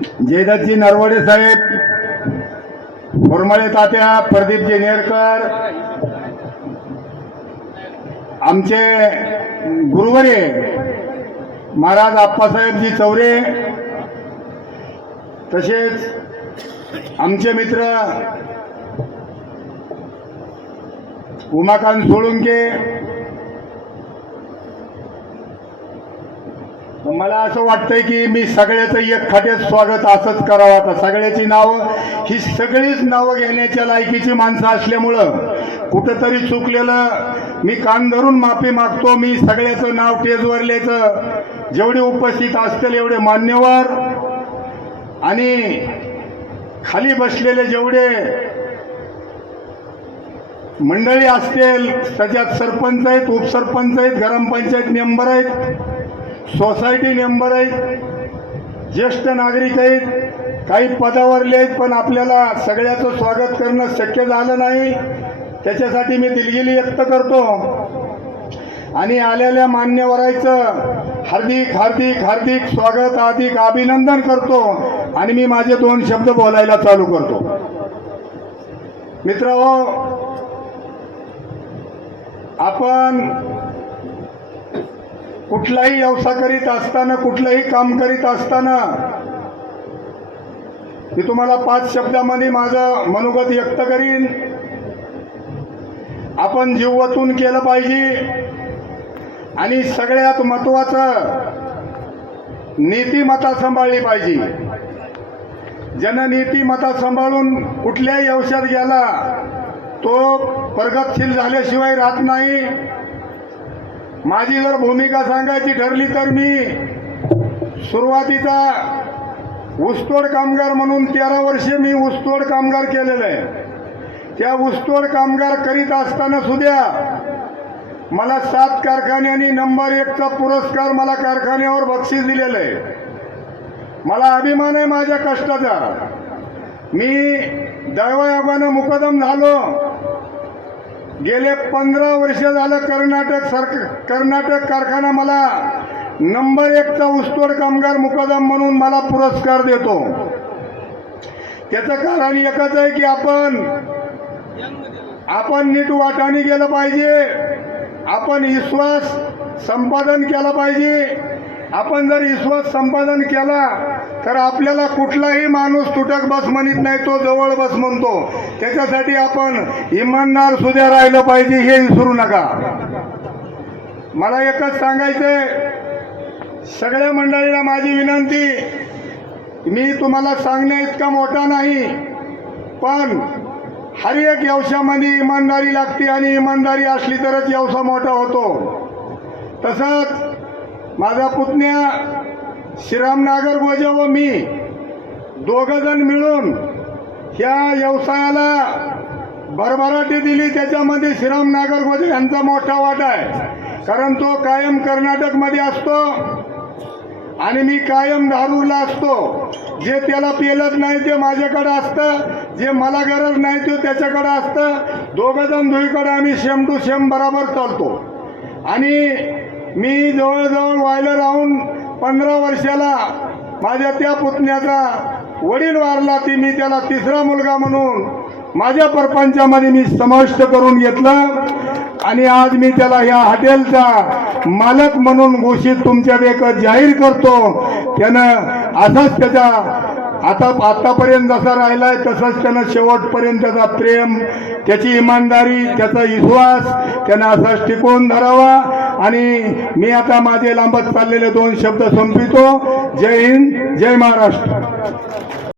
जयदत्तजी नरवडे साहेब, मुरमळे तात्या, प्रदीपजी नेरकर, आमचे गुरुवरे महाराज आप्पासाहेबजी चौरे, तसेच आमचे मित्र उमाकांत सोळुंके. मला असं वाटतंय की मी सगळ्याचं एक खात्यात स्वागत असंच करावं. आता सगळ्याची नावं ही सगळीच नावं घेण्याच्या लायकीची माणसं असल्यामुळं कुठंतरी चुकलेलं मी कान धरून माफी मागतो. मी सगळ्याचं नाव टेजवरल्याचं जेवढे उपस्थित असतील एवढे मान्यवर आणि खाली बसलेले जेवढे मंडळी असतील, त्याच्यात सरपंच आहेत, उपसरपंच आहेत, ग्रामपंचायत मेंबर आहेत, सोसायटी मेंबर आहेत, ज्येष्ठ नागरिक आहेत, काही पदावरले आहेत, पण आपल्याला सगळ्याचं स्वागत करणं शक्य झालं नाही. त्याच्यासाठी मी दिलगिरी व्यक्त करतो आणि आलेल्या मान्यवरांचं हार्दिक हार्दिक हार्दिक स्वागत, हार्दिक अभिनंदन करतो आणि मी माझे 2 शब्द बोलायला चालू करतो. मित्रहो, आपण कुठलाही व्यवसाय करीत असताना, कुठलंही काम करीत असताना मी तुम्हाला 5 शब्दामध्ये माझं मनोगत व्यक्त करीन. आपण जीव ओतून केलं पाहिजे आणि सगळ्यात महत्त्वाचं नीतिमत्ता सांभाळली पाहिजे. ज्यानं नीतिमत्ता सांभाळून कुठल्याही व्यवसायात गेला तो प्रगतशील झाल्याशिवाय राहत नाही. माझी जर भूमिका सांगायची ठरली तर मी सुरुवातीचा ऊसतोड कामगार म्हणून 13 वर्षे मी ऊसतोड कामगार केलेलं आहे. त्या ऊसतोड कामगार करीत असताना सुद्धा मला 7 कारखान्यांनी नंबर 1चा पुरस्कार मला कारखान्यावर बक्षीस दिलेलं आहे. मला अभिमान आहे माझ्या कष्टाचा. मी दैवयोगानं मुकदम झालो. गेले 15 वर्ष झालं कर्नाटक कारखाना मला नंबर 1चा ऊसतोड कामगार मुकदम म्हणून मला पुरस्कार देतो. त्याचं कारण एकच आहे की आपण नीट वाटाने गेलं पाहिजे. आपण विश्वास संपादन केला पाहिजे. आपण जर विश्वास संपादन केला तर आपल्याला कुठलाही माणूस तुटक बस म्हणत नाही, तो जवळ बस म्हणतो. त्याच्यासाठी आपण इमानदार सुद्धा राहिलं पाहिजे, हे विसरू नका. मला एकच सांगायचंय, सगळ्या मंडळीला माझी विनंती, मी तुम्हाला सांगण्या इतका मोठा नाही, पण हर एक व्यवसायामध्ये इमानदारी लागते आणि इमानदारी असली तरच व्यवसाय मोठा होतो. तसंच माझा पुतण्या श्रीराम नागरगोजे व मी दोघंजण मिळून ह्या व्यवसायाला भरभराटी दिली. त्याच्यामध्ये श्रीराम नागरगोजे यांचा मोठा वाटा आहे, कारण तो कायम कर्नाटकमध्ये असतो आणि मी कायम धारूरला असतो. जे त्याला पेलत नाही ते माझ्याकडे असतं, जे मला गरज नाही ते त्याच्याकडे असतं. दोघंजण दुईकडे आम्ही सेम टू सेम बराबर चालतो. आणि मी जवळजवळ व्हायला राहून 15 वर्षाला माझ्या त्या पुतण्याचा वडील वारला, ती मी त्याला 3रा मुलगा म्हणून माझ्या परपंचामध्ये मी समाविष्ट करून घेतलं आणि आज मी त्याला या हॉटेलचा मालक म्हणून घोषित तुमच्या देखत जाहीर करतो. त्यानं असंच त्याच्या आतापर्यंत जसा राहिलाय तसंच त्यानं शेवटपर्यंत त्याचा प्रेम, त्याची इमानदारी, त्याचा विश्वास त्यानं असाच टिकवून धरावा. आणि मी आता माझे लांबत चाललेले 2 शब्द संपवितो. जय हिंद, जय महाराष्ट्र.